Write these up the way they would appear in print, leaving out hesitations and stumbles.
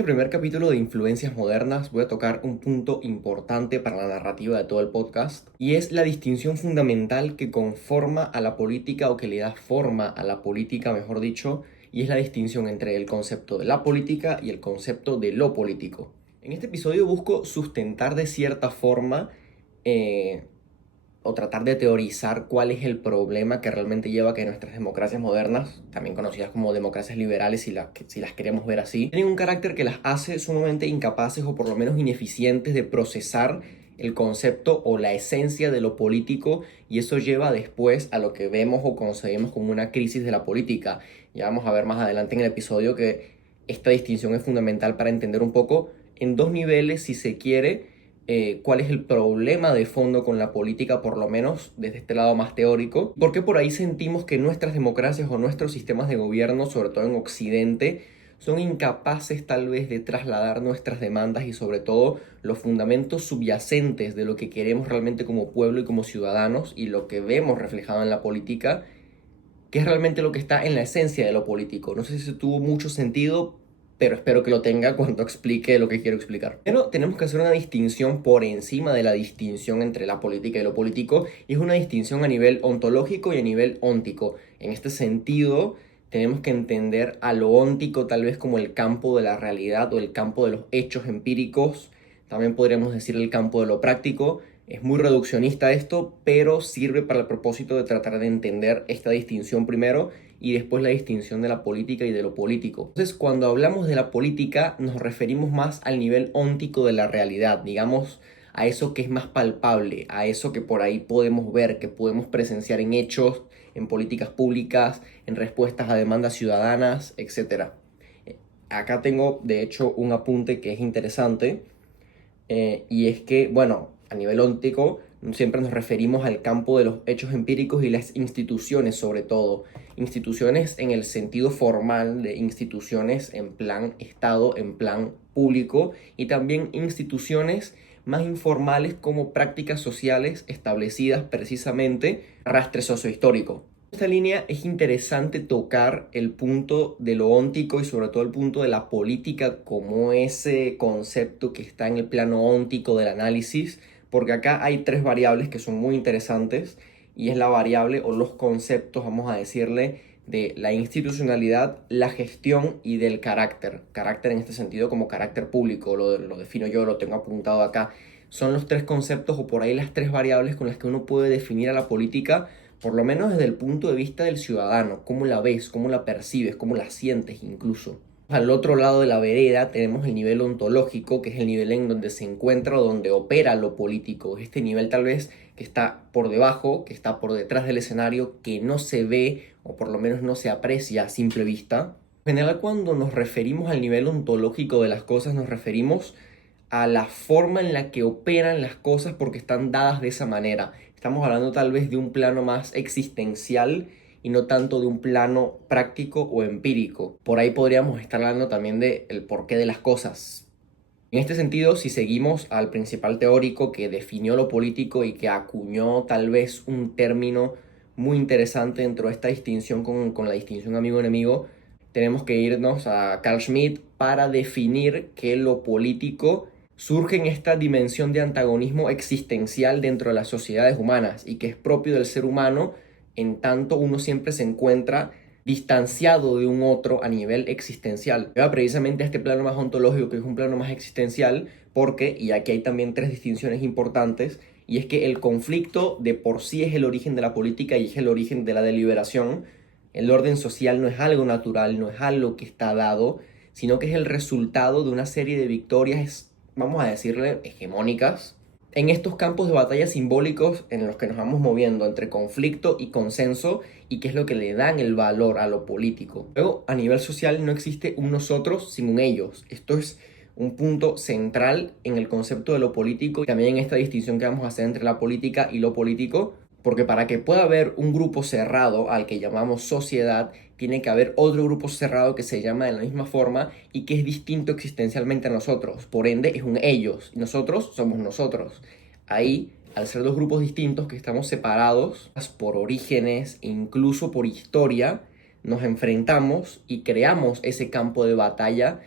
este primer capítulo de Influencias Modernas voy a tocar un punto importante para la narrativa de todo el podcast y es la distinción fundamental que conforma a la política o que le da forma a la política, mejor dicho, y es la distinción entre el concepto de la política y el concepto de lo político. En este episodio busco sustentar de cierta forma o tratar de teorizar cuál es el problema que realmente lleva a que nuestras democracias modernas, también conocidas como democracias liberales si las queremos ver así, tienen un carácter que las hace sumamente incapaces o por lo menos ineficientes de procesar el concepto o la esencia de lo político, y eso lleva después a lo que vemos o concebimos como una crisis de la política. Ya vamos a ver más adelante en el episodio que esta distinción es fundamental para entender un poco en dos niveles, si se quiere, cuál es el problema de fondo con la política, por lo menos desde este lado más teórico, porque por ahí sentimos que nuestras democracias o nuestros sistemas de gobierno, sobre todo en Occidente, son incapaces tal vez de trasladar nuestras demandas y sobre todo los fundamentos subyacentes de lo que queremos realmente como pueblo y como ciudadanos, y lo que vemos reflejado en la política, que es realmente lo que está en la esencia de lo político. No sé si tuvo mucho sentido, pero espero que lo tenga cuando explique lo que quiero explicar. Pero tenemos que hacer una distinción por encima de la distinción entre la política y lo político, y es una distinción a nivel ontológico y a nivel óntico. En este sentido, tenemos que entender a lo óntico tal vez como el campo de la realidad o el campo de los hechos empíricos. También podríamos decir el campo de lo práctico. Es muy reduccionista esto, pero sirve para el propósito de tratar de entender esta distinción primero y después la distinción de la política y de lo político. Entonces, cuando hablamos de la política, nos referimos más al nivel óntico de la realidad, digamos, a eso que es más palpable, a eso que por ahí podemos ver, que podemos presenciar en hechos, en políticas públicas, en respuestas a demandas ciudadanas, etc. Acá tengo, de hecho, un apunte que es interesante, y es que, bueno, a nivel óntico siempre nos referimos al campo de los hechos empíricos y las instituciones, sobre todo. Instituciones en el sentido formal de instituciones en plan Estado, en plan público, y también instituciones más informales como prácticas sociales establecidas precisamente rastre sociohistórico. En esta línea es interesante tocar el punto de lo óntico y sobre todo el punto de la política como ese concepto que está en el plano óntico del análisis, porque acá hay tres variables que son muy interesantes, y es la variable o los conceptos, vamos a decirle, de la institucionalidad, la gestión y del carácter. Carácter en este sentido como carácter público, lo defino yo, lo tengo apuntado acá. Son los tres conceptos o por ahí las tres variables con las que uno puede definir a la política, por lo menos desde el punto de vista del ciudadano. Cómo la ves, cómo la percibes, cómo la sientes incluso. Al otro lado de la vereda tenemos el nivel ontológico, que es el nivel en donde se encuentra o donde opera lo político. Este nivel tal vez que está por debajo, que está por detrás del escenario, que no se ve o por lo menos no se aprecia a simple vista. En general, cuando nos referimos al nivel ontológico de las cosas, nos referimos a la forma en la que operan las cosas porque están dadas de esa manera. Estamos hablando tal vez de un plano más existencial y no tanto de un plano práctico o empírico. Por ahí podríamos estar hablando también del porqué de las cosas. En este sentido, si seguimos al principal teórico que definió lo político y que acuñó tal vez un término muy interesante dentro de esta distinción con la distinción amigo-enemigo, tenemos que irnos a Carl Schmitt para definir que lo político surge en esta dimensión de antagonismo existencial dentro de las sociedades humanas y que es propio del ser humano, en tanto uno siempre se encuentra distanciado de un otro a nivel existencial. Va precisamente a este plano más ontológico, que es un plano más existencial, porque, y aquí hay también tres distinciones importantes, y es que el conflicto de por sí es el origen de la política y es el origen de la deliberación. El orden social no es algo natural, no es algo que está dado, sino que es el resultado de una serie de victorias, vamos a decirle, hegemónicas, en estos campos de batalla simbólicos en los que nos vamos moviendo entre conflicto y consenso, y que es lo que le dan el valor a lo político. Luego, a nivel social no existe un nosotros sin un ellos. Esto es un punto central en el concepto de lo político y también en esta distinción que vamos a hacer entre la política y lo político, porque para que pueda haber un grupo cerrado al que llamamos sociedad, tiene que haber otro grupo cerrado que se llama de la misma forma y que es distinto existencialmente a nosotros. Por ende, es un ellos y nosotros somos nosotros. Ahí, al ser dos grupos distintos que estamos separados por orígenes e incluso por historia, nos enfrentamos y creamos ese campo de batalla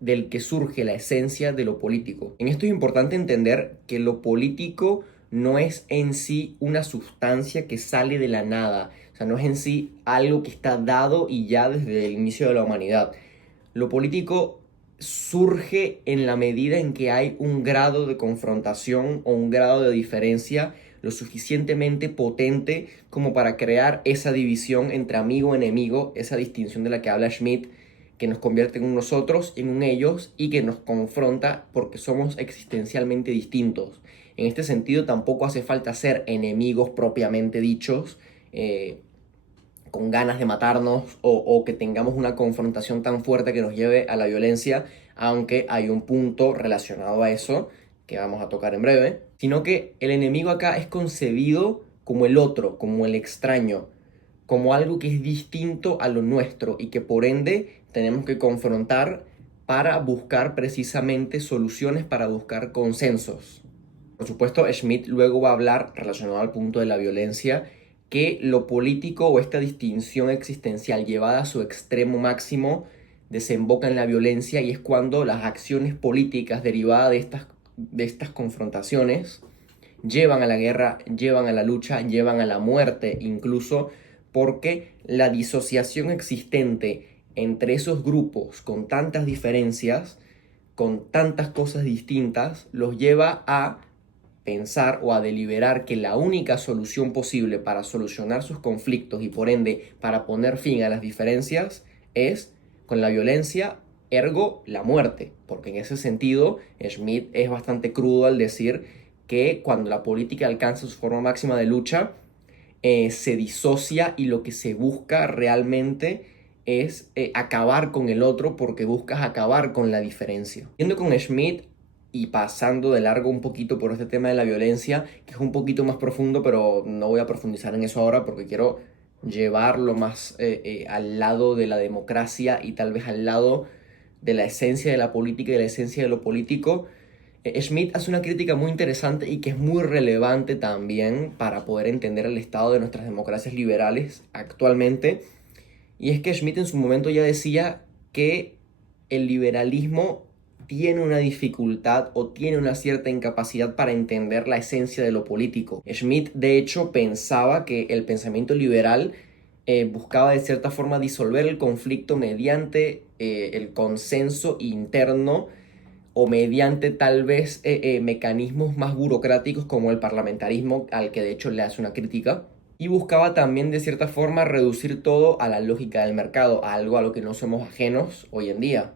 del que surge la esencia de lo político. En esto es importante entender que lo político no es en sí una sustancia que sale de la nada, o sea, no es en sí algo que está dado y ya desde el inicio de la humanidad. Lo político surge en la medida en que hay un grado de confrontación o un grado de diferencia lo suficientemente potente como para crear esa división entre amigo-enemigo, esa distinción de la que habla Schmitt, que nos convierte en un nosotros, en un ellos y que nos confronta porque somos existencialmente distintos. En este sentido tampoco hace falta ser enemigos propiamente dichos, con ganas de matarnos o que tengamos una confrontación tan fuerte que nos lleve a la violencia, aunque hay un punto relacionado a eso que vamos a tocar en breve, sino que el enemigo acá es concebido como el otro, como el extraño, como algo que es distinto a lo nuestro y que por ende tenemos que confrontar para buscar precisamente soluciones, para buscar consensos. Por supuesto, Schmitt luego va a hablar, relacionado al punto de la violencia, que lo político o esta distinción existencial llevada a su extremo máximo desemboca en la violencia y es cuando las acciones políticas derivadas de estas confrontaciones llevan a la guerra, llevan a la lucha, llevan a la muerte incluso, porque la disociación existente entre esos grupos con tantas diferencias, con tantas cosas distintas, los lleva a pensar o a deliberar que la única solución posible para solucionar sus conflictos y por ende para poner fin a las diferencias es con la violencia, ergo la muerte, porque en ese sentido Schmitt es bastante crudo al decir que cuando la política alcanza su forma máxima de lucha, se disocia y lo que se busca realmente es acabar con el otro porque buscas acabar con la diferencia. Yendo con Schmitt y pasando de largo un poquito por este tema de la violencia, que es un poquito más profundo, pero no voy a profundizar en eso ahora porque quiero llevarlo más al lado de la democracia y tal vez al lado de la esencia de la política y de la esencia de lo político. Schmitt hace una crítica muy interesante y que es muy relevante también para poder entender el estado de nuestras democracias liberales actualmente. Y es que Schmitt en su momento ya decía que el liberalismo tiene una dificultad o tiene una cierta incapacidad para entender la esencia de lo político. Schmitt, de hecho, pensaba que el pensamiento liberal buscaba de cierta forma disolver el conflicto mediante el consenso interno o mediante tal vez mecanismos más burocráticos como el parlamentarismo, al que de hecho le hace una crítica, y buscaba también de cierta forma reducir todo a la lógica del mercado, a algo a lo que no somos ajenos hoy en día.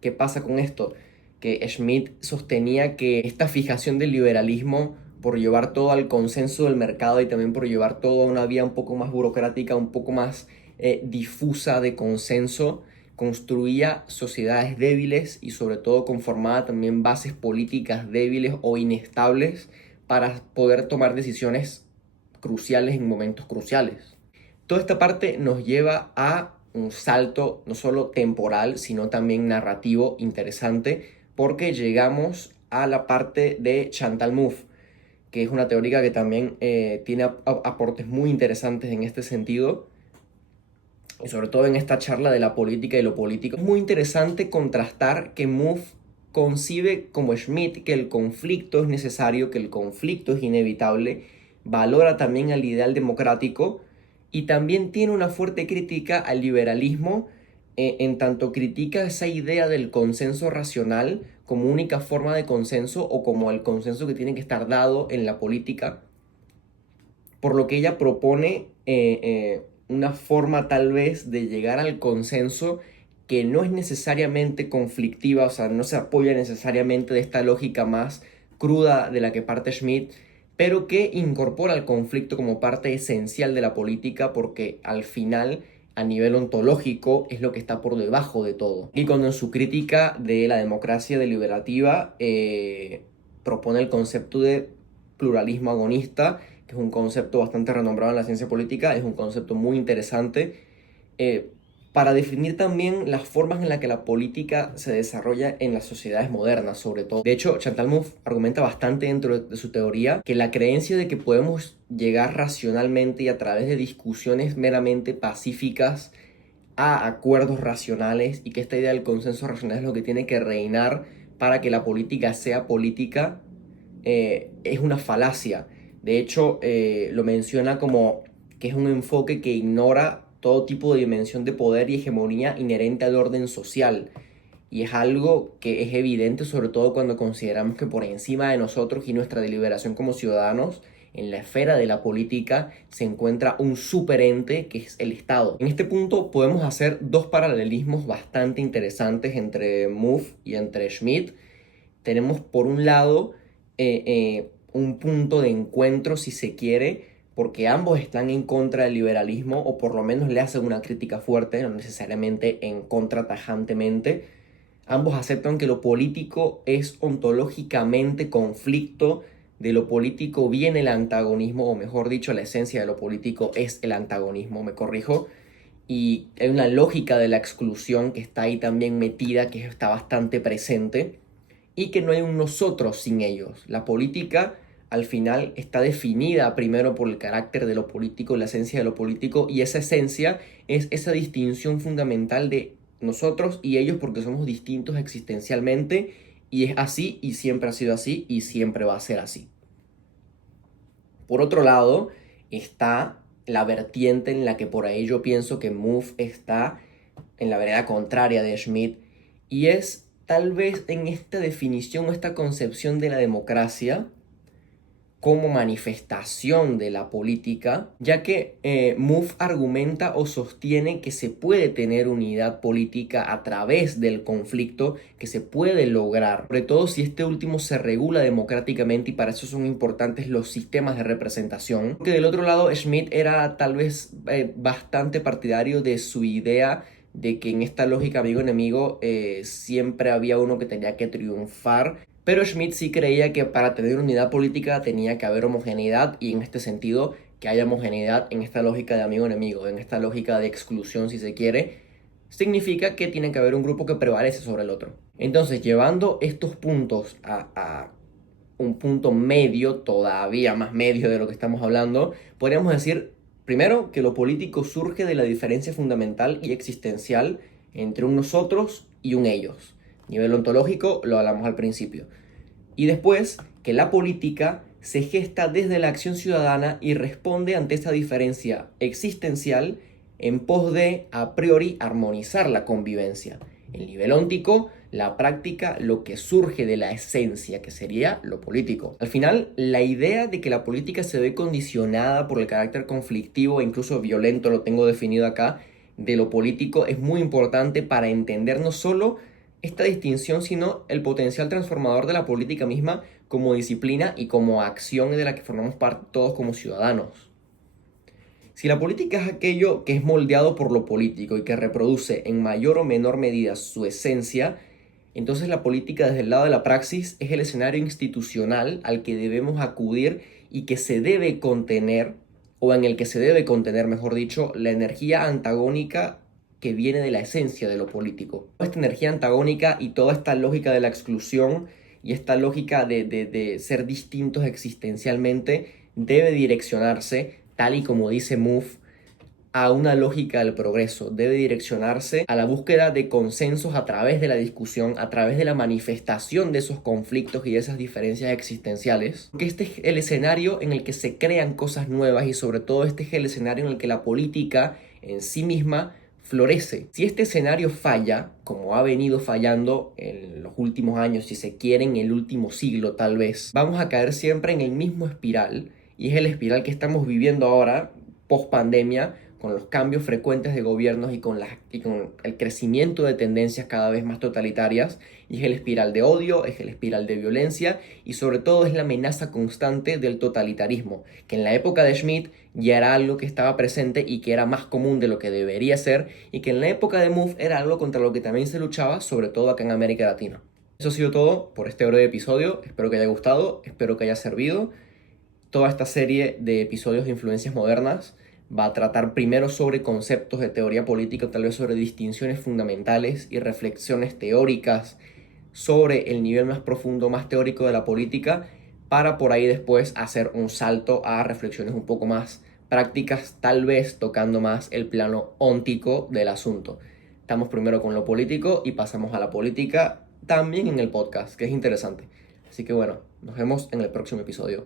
¿Qué pasa con esto? Que Schmitt sostenía que esta fijación del liberalismo por llevar todo al consenso del mercado y también por llevar todo a una vía un poco más burocrática, un poco más difusa de consenso, construía sociedades débiles y sobre todo conformaba también bases políticas débiles o inestables para poder tomar decisiones cruciales en momentos cruciales. Toda esta parte nos lleva a un salto no solo temporal, sino también narrativo interesante, porque llegamos a la parte de Chantal Mouffe, que es una teórica que también tiene aportes muy interesantes en este sentido, y sobre todo en esta charla de la política y lo político. Es muy interesante contrastar que Mouffe concibe como Schmitt que el conflicto es necesario, que el conflicto es inevitable, valora también al ideal democrático y también tiene una fuerte crítica al liberalismo, en tanto critica esa idea del consenso racional como única forma de consenso o como el consenso que tiene que estar dado en la política, por lo que ella propone una forma tal vez de llegar al consenso que no es necesariamente conflictiva, o sea, no se apoya necesariamente de esta lógica más cruda de la que parte Schmitt, pero que incorpora el conflicto como parte esencial de la política porque al final, a nivel ontológico, es lo que está por debajo de todo. Y cuando en su crítica de la democracia deliberativa propone el concepto de pluralismo agonista, que es un concepto bastante renombrado en la ciencia política, es un concepto muy interesante para definir también las formas en las que la política se desarrolla en las sociedades modernas, sobre todo. De hecho, Chantal Mouffe argumenta bastante dentro de su teoría que la creencia de que podemos llegar racionalmente y a través de discusiones meramente pacíficas a acuerdos racionales y que esta idea del consenso racional es lo que tiene que reinar para que la política sea política, es una falacia. De hecho, lo menciona como que es un enfoque que ignora todo tipo de dimensión de poder y hegemonía inherente al orden social. Y es algo que es evidente sobre todo cuando consideramos que por encima de nosotros y nuestra deliberación como ciudadanos, en la esfera de la política se encuentra un superente que es el Estado. En este punto podemos hacer dos paralelismos bastante interesantes entre Mouffe y entre Schmitt. Tenemos por un lado un punto de encuentro, si se quiere, porque ambos están en contra del liberalismo o por lo menos le hacen una crítica fuerte, no necesariamente en contra tajantemente. Ambos aceptan que lo político es ontológicamente conflicto, de lo político viene el antagonismo, o mejor dicho, la esencia de lo político es el antagonismo, me corrijo, y hay una lógica de la exclusión que está ahí también metida, que está bastante presente, y que no hay un nosotros sin ellos. La política al final está definida primero por el carácter de lo político, la esencia de lo político, y esa esencia es esa distinción fundamental de nosotros y ellos porque somos distintos existencialmente y es así y siempre ha sido así y siempre va a ser así. Por otro lado, está la vertiente en la que por ahí yo pienso que Mouffe está en la vereda contraria de Schmitt y es tal vez en esta definición o esta concepción de la democracia como manifestación de la política, ya que Mouffe argumenta o sostiene que se puede tener unidad política a través del conflicto, que se puede lograr, sobre todo si este último se regula democráticamente y para eso son importantes los sistemas de representación. Que del otro lado, Schmitt era tal vez bastante partidario de su idea de que en esta lógica amigo-enemigo siempre había uno que tenía que triunfar. Pero Schmitt sí creía que para tener unidad política tenía que haber homogeneidad y en este sentido que haya homogeneidad en esta lógica de amigo-enemigo, en esta lógica de exclusión si se quiere, significa que tiene que haber un grupo que prevalece sobre el otro. Entonces, llevando estos puntos a un punto medio, todavía más medio de lo que estamos hablando, podríamos decir, primero, que lo político surge de la diferencia fundamental y existencial entre un nosotros y un ellos. Nivel ontológico lo hablamos al principio. Y después, que la política se gesta desde la acción ciudadana y responde ante esta diferencia existencial en pos de, a priori, armonizar la convivencia. El nivel óntico, la práctica, lo que surge de la esencia, que sería lo político. Al final, la idea de que la política se ve condicionada por el carácter conflictivo e incluso violento, lo tengo definido acá, de lo político, es muy importante para entender no solo esta distinción, sino el potencial transformador de la política misma como disciplina y como acción de la que formamos parte todos como ciudadanos. Si la política es aquello que es moldeado por lo político y que reproduce en mayor o menor medida su esencia, entonces la política desde el lado de la praxis es el escenario institucional al que debemos acudir y que se debe contener, o en el que se debe contener, mejor dicho, la energía antagónica que viene de la esencia de lo político. Esta energía antagónica y toda esta lógica de la exclusión y esta lógica de ser distintos existencialmente debe direccionarse, tal y como dice Mouffe, a una lógica del progreso, debe direccionarse a la búsqueda de consensos a través de la discusión, a través de la manifestación de esos conflictos y de esas diferencias existenciales, porque este es el escenario en el que se crean cosas nuevas y sobre todo este es el escenario en el que la política en sí misma florece. Si este escenario falla, como ha venido fallando en los últimos años, si se quiere en el último siglo tal vez, vamos a caer siempre en el mismo espiral y es el espiral que estamos viviendo ahora, post pandemia, con los cambios frecuentes de gobiernos y con el crecimiento de tendencias cada vez más totalitarias, y es el espiral de odio, es el espiral de violencia y sobre todo es la amenaza constante del totalitarismo, que en la época de Schmitt ya era algo que estaba presente y que era más común de lo que debería ser, y que en la época de Mouffe era algo contra lo que también se luchaba, sobre todo acá en América Latina. Eso ha sido todo por este breve episodio, espero que haya gustado, espero que haya servido. Toda esta serie de episodios de influencias modernas va a tratar primero sobre conceptos de teoría política, tal vez sobre distinciones fundamentales y reflexiones teóricas sobre el nivel más profundo, más teórico de la política, para por ahí después hacer un salto a reflexiones un poco más prácticas tal vez tocando más el plano óntico del asunto. Estamos primero con lo político y pasamos a la política también en el podcast, que es interesante. Así que bueno, nos vemos en el próximo episodio.